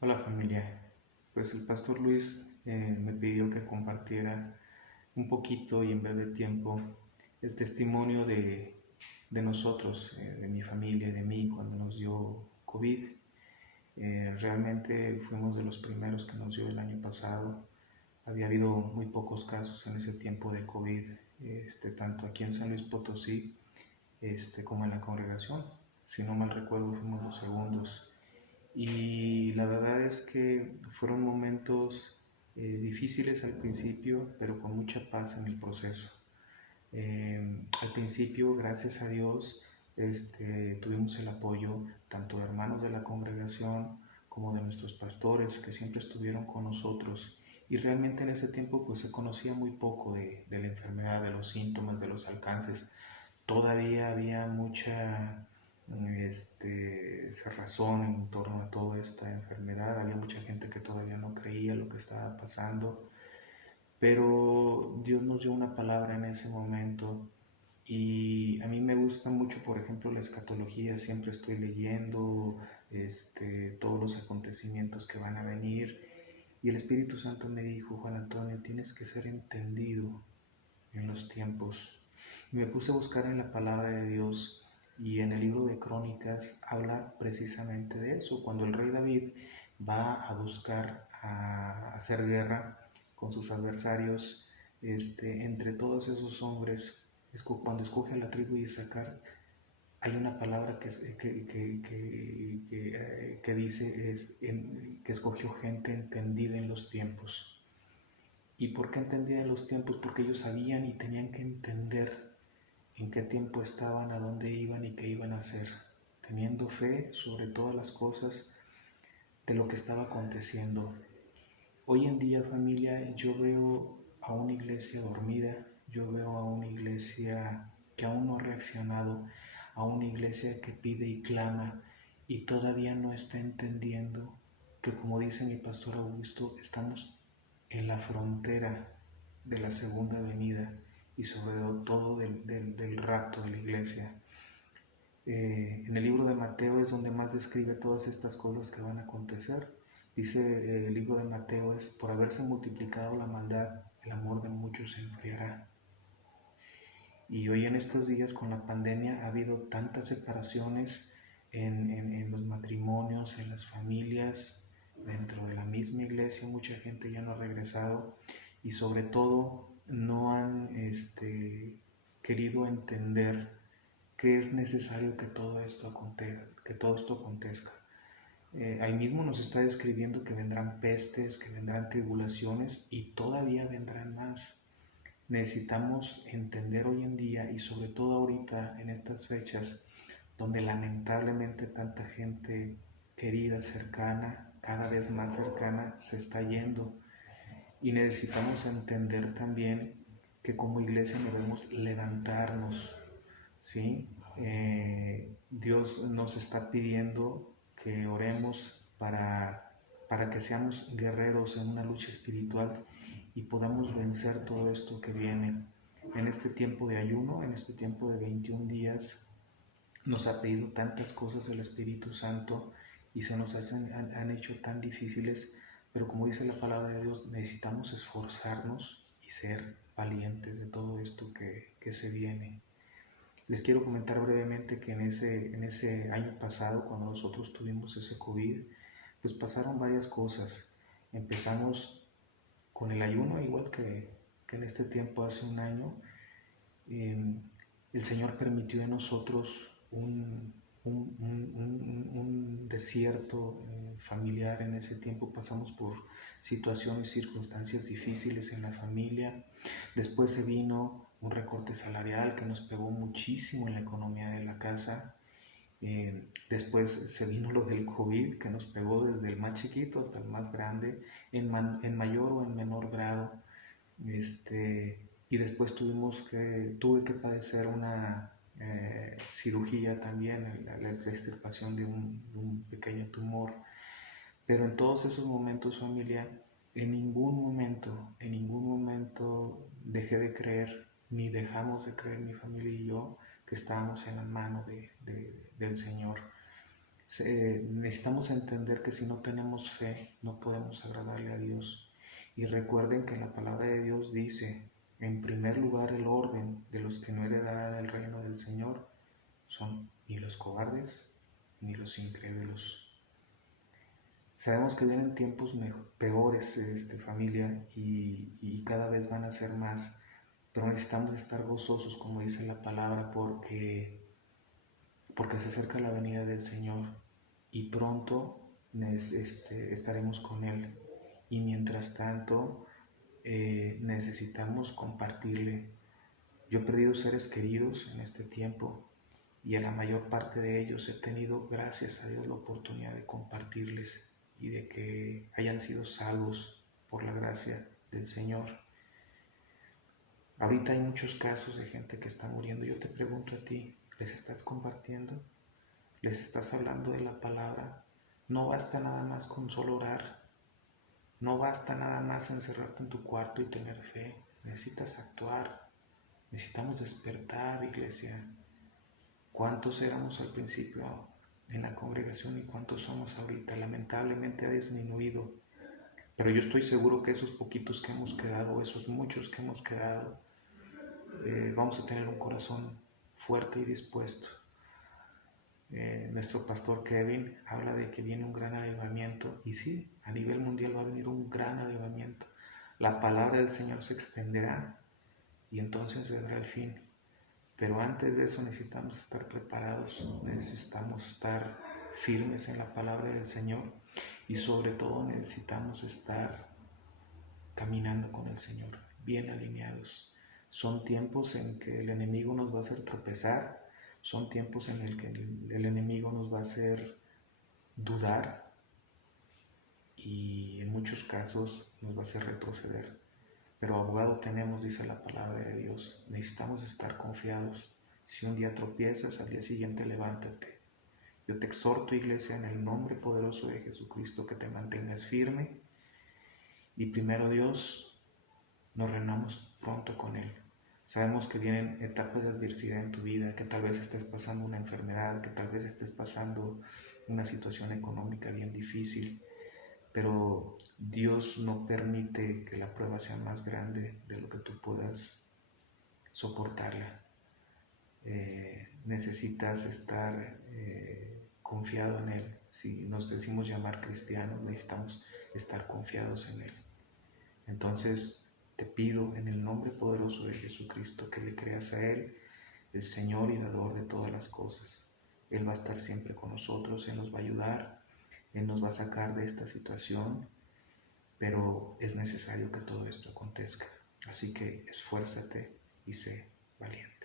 Hola familia, pues el pastor Luis me pidió que compartiera un poquito y en breve tiempo el testimonio de nosotros, de mi familia, de mí cuando nos dio COVID. Realmente fuimos de los primeros que nos dio el año pasado. Había habido muy pocos casos en ese tiempo de COVID, tanto aquí en San Luis Potosí como en la congregación. Si no mal recuerdo, fuimos los segundos. Y la verdad es que fueron momentos difíciles al principio, pero con mucha paz en el proceso. Al principio, gracias a Dios, tuvimos el apoyo tanto de hermanos de la congregación como de nuestros pastores que siempre estuvieron con nosotros. Y realmente en ese tiempo pues se conocía muy poco de la enfermedad, de los síntomas, de los alcances. Todavía había mucha cerrazón en torno a toda esta enfermedad. Había mucha gente que todavía no creía lo que estaba pasando, pero Dios nos dio una palabra en ese momento. Y a mí me gusta mucho, por ejemplo, la escatología. Siempre estoy leyendo todos los acontecimientos que van a venir. Y el Espíritu Santo me dijo: Juan Antonio, tienes que ser entendido en los tiempos. Y me puse a buscar en la palabra de Dios, y en el libro de Crónicas habla precisamente de eso. Cuando el rey David va a buscar a hacer guerra con sus adversarios, entre todos esos hombres, cuando escoge a la tribu de Isaacar, hay una palabra que dice que escogió gente entendida en los tiempos. ¿Y por qué entendida en los tiempos? Porque ellos sabían y tenían que entender en qué tiempo estaban, a dónde iban y qué iban a hacer, teniendo fe sobre todas las cosas de lo que estaba aconteciendo. Hoy en día, familia, yo veo a una iglesia dormida, yo veo a una iglesia que aún no ha reaccionado, a una iglesia que pide y clama y todavía no está entendiendo que, como dice mi pastor Augusto, estamos en la frontera de la segunda venida y sobre todo del rapto de la iglesia. En el libro de Mateo es donde más describe todas estas cosas que van a acontecer. Dice el libro de Mateo: es por haberse multiplicado la maldad, el amor de muchos se enfriará. Y hoy en estos días con la pandemia ha habido tantas separaciones en los matrimonios, en las familias, dentro de la misma iglesia. Mucha gente ya no ha regresado y sobre todo no han querido entender que es necesario que todo esto acontezca. Ahí mismo nos está describiendo que vendrán pestes, que vendrán tribulaciones y todavía vendrán más. Necesitamos entender hoy en día, y sobre todo ahorita en estas fechas donde lamentablemente tanta gente querida, cercana, cada vez más cercana, se está yendo, y necesitamos entender también que como iglesia debemos levantarnos, ¿sí? Dios nos está pidiendo que oremos para que seamos guerreros en una lucha espiritual y podamos vencer todo esto que viene. En este tiempo de ayuno, en este tiempo de 21 días, nos ha pedido tantas cosas el Espíritu Santo y se nos han hecho tan difíciles, pero como dice la palabra de Dios, necesitamos esforzarnos y ser valientes de todo esto que se viene. Les quiero comentar brevemente que en ese año pasado, cuando nosotros tuvimos ese COVID, pues pasaron varias cosas. Empezamos con el ayuno, igual que en este tiempo hace un año. El Señor permitió en nosotros un desierto familiar. En ese tiempo pasamos por situaciones, circunstancias difíciles en la familia. Después se vino un recorte salarial que nos pegó muchísimo en la economía de la casa. Después se vino lo del COVID, que nos pegó desde el más chiquito hasta el más grande, en mayor o en menor grado. Y después tuve que padecer una cirugía también, la extirpación de un pequeño tumor. Pero en todos esos momentos, familia, en ningún momento dejé de creer, ni dejamos de creer mi familia y yo, que estábamos en la mano del Señor. Necesitamos entender que si no tenemos fe, no podemos agradarle a Dios. Y recuerden que la palabra de Dios dice, en primer lugar, el orden de los que no heredarán el reino del Señor son ni los cobardes ni los incrédulos. Sabemos que vienen tiempos peores, familia, y cada vez van a ser más, pero necesitamos estar gozosos, como dice la palabra, porque se acerca la venida del Señor y pronto estaremos con Él. Y mientras tanto, necesitamos compartirle. Yo he perdido seres queridos en este tiempo y a la mayor parte de ellos he tenido, gracias a Dios, la oportunidad de compartirles y de que hayan sido salvos por la gracia del Señor. Ahorita hay muchos casos de gente que está muriendo. Yo te pregunto a ti, ¿les estás compartiendo? ¿Les estás hablando de la palabra? No basta nada más con solo orar. No basta nada más encerrarte en tu cuarto y tener fe. Necesitas actuar. Necesitamos despertar, iglesia. ¿Cuántos éramos al principio en la congregación y cuántos somos ahorita? Lamentablemente ha disminuido. Pero yo estoy seguro que esos poquitos que hemos quedado, esos muchos que hemos quedado, vamos a tener un corazón fuerte y dispuesto. Nuestro pastor Kevin habla de que viene un gran avivamiento, y sí, a nivel mundial va a venir un gran avivamiento. La palabra del Señor se extenderá y entonces vendrá el fin. Pero antes de eso necesitamos estar preparados, necesitamos estar firmes en la palabra del Señor y sobre todo necesitamos estar caminando con el Señor, bien alineados. Son tiempos en que el enemigo nos va a hacer tropezar, son tiempos en el que el enemigo nos va a hacer dudar y en muchos casos nos va a hacer retroceder. Pero abogado tenemos, dice la palabra de Dios. Necesitamos estar confiados. Si un día tropiezas, al día siguiente levántate. Yo te exhorto, iglesia, en el nombre poderoso de Jesucristo, que te mantengas firme y primero Dios, nos reunamos pronto con Él. Sabemos que vienen etapas de adversidad en tu vida, que tal vez estés pasando una enfermedad, que tal vez estés pasando una situación económica bien difícil, pero Dios no permite que la prueba sea más grande de lo que tú puedas soportarla. Necesitas estar confiado en Él. Si nos decimos llamar cristianos, necesitamos estar confiados en Él. Entonces te pido en el nombre poderoso de Jesucristo que le creas a Él, el Señor y dador de todas las cosas. Él va a estar siempre con nosotros, Él nos va a ayudar, Él nos va a sacar de esta situación, pero es necesario que todo esto acontezca. Así que esfuérzate y sé valiente.